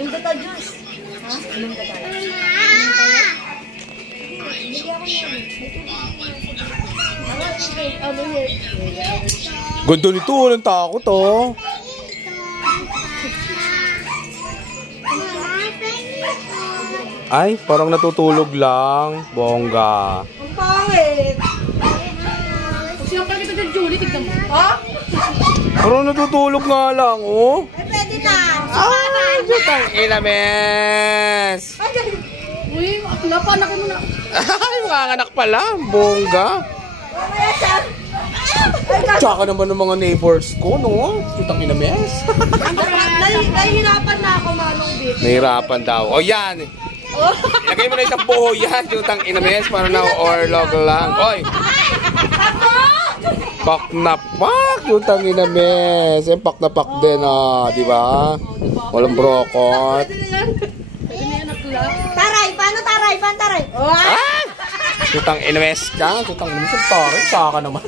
Yung tata juice. Ha? Yung tata. Ganda nito, walang takot oh. Ay, parang natutulog lang. Bongga. Ang pangit. Siya pa kita dyan, Julie, tignan mo. Ha? Parang natutulog nga lang oh. Ay, pwede na. Ay, jutang inames. Uy, akla pa, anak mo na. Ay, mga anak pala. Bongga. Mamaya siya. Tsaka naman ng mga neighbors ko, no? Jutang inames. Nahihirapan na ako, Manong Bit. Nahirapan daw. O yan. Lagay mo na isang buho yan. Jutang inames para na orlog lang. Oy. Pak na pak. Jutang inames. Eh, pak na pak din, ah. Di ba? Walang brokot. Pwede na yan, akla. Taray, paano taray? Paano taray? Ah! Jutang inames ka. Jutang inames. Ang taray. Tsaka naman.